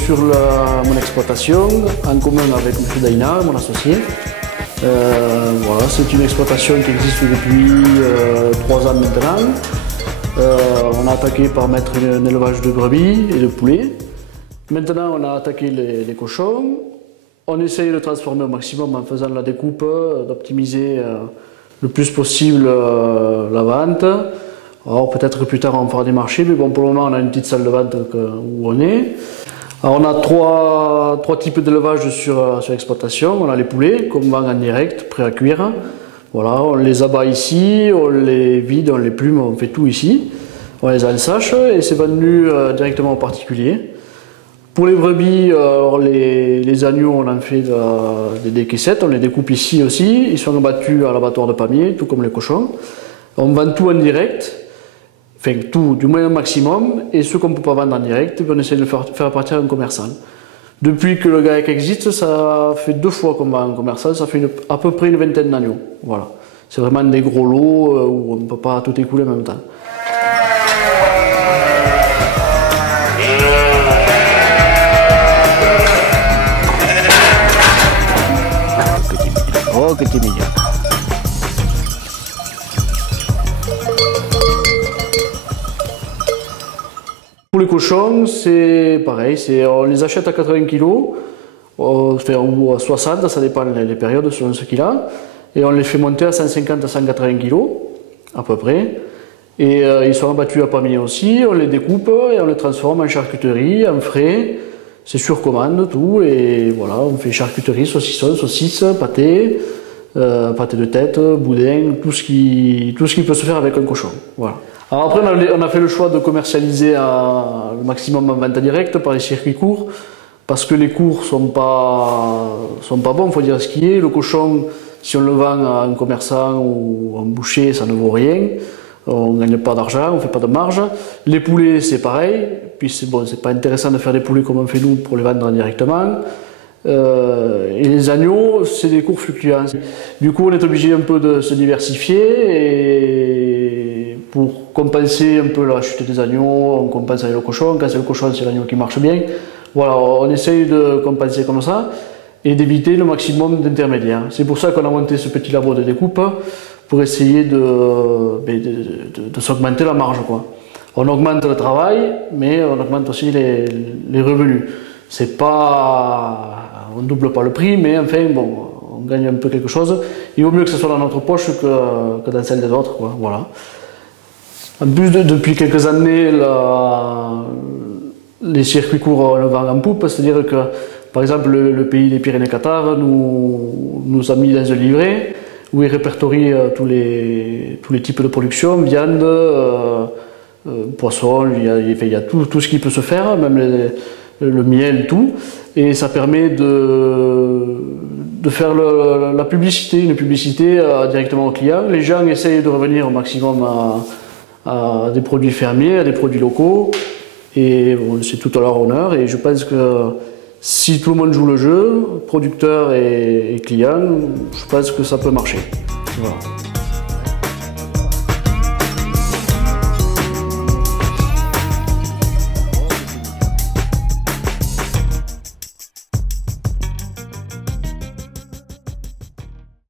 sur mon exploitation en commun avec M. Daina, mon associé. Voilà, c'est une exploitation qui existe depuis 3 ans maintenant. On a attaqué par mettre un élevage de brebis et de poulets. Maintenant, on a attaqué les cochons. On essaye de transformer au maximum en faisant la découpe, d'optimiser le plus possible la vente. Alors peut-être que plus tard on fera des marchés, mais bon, pour le moment on a une petite salle de vente où on est. Alors, on a trois types d'élevage sur l'exploitation. On a les poulets qu'on vend en direct, prêts à cuire. Voilà, on les abat ici, on les vide, on les plume, on fait tout ici. On les ensâche et c'est vendu directement aux particuliers. Pour les brebis, les agneaux, on en fait des caissettes, on les découpe ici aussi. Ils sont abattus à l'abattoir de Pamiers, tout comme les cochons. On vend tout en direct. Enfin, tout, du moins un maximum, et ceux qu'on ne peut pas vendre en direct, on essaie de faire partir un commerçant. Depuis que le GAEC existe, ça fait 2 fois qu'on vend en commerçant, ça fait à peu près une vingtaine d'agneaux. Voilà. C'est vraiment des gros lots où on ne peut pas tout écouler en même temps. Oh, que t'es mignon. Pour les cochons, c'est pareil, on les achète à 80 kg, ou à 60, ça dépend des périodes selon ce qu'il a, et on les fait monter à 150 à 180 kg, à peu près. Et ils sont abattus à Pamiers aussi, on les découpe et on les transforme en charcuterie, en frais, c'est sur commande tout, et voilà, on fait charcuterie, saucisson, saucisses, pâté, pâté de tête, boudin, tout ce qui peut se faire avec un cochon. Voilà. Alors après, on a fait le choix de commercialiser le maximum en vente directe par les circuits courts, parce que les cours sont pas bons, il faut dire ce qui est. Le cochon, si on le vend à un commerçant ou à un boucher, ça ne vaut rien. On ne gagne pas d'argent, on ne fait pas de marge. Les poulets, c'est pareil. Puis c'est pas intéressant de faire des poulets comme on fait nous pour les vendre directement. Et les agneaux, c'est des cours fluctuants. Du coup, on est obligé un peu de se diversifier pour compenser un peu la chute des agneaux, on compense avec le cochon. Quand c'est le cochon, c'est l'agneau qui marche bien. Voilà, on essaye de compenser comme ça et d'éviter le maximum d'intermédiaires. C'est pour ça qu'on a monté ce petit labo de découpe pour essayer de s'augmenter la marge, quoi. On augmente le travail, mais on augmente aussi les revenus. C'est pas, on double pas le prix, mais enfin bon, on gagne un peu quelque chose. Il vaut mieux que ce soit dans notre poche que dans celle des autres, quoi. Voilà. En plus, depuis quelques années, les circuits courts, on le vend en poupe, c'est-à-dire que, par exemple, le pays des Pyrénées-Qatar nous a mis dans un livret où il répertorie tous les types de production, viande, poisson, il y a tout ce qui peut se faire, même le miel, tout, et ça permet de faire une publicité directement aux clients. Les gens essayent de revenir au maximum à des produits fermiers, à des produits locaux, et bon, c'est tout à leur honneur, et je pense que si tout le monde joue le jeu, producteurs et clients, je pense que ça peut marcher. Voilà.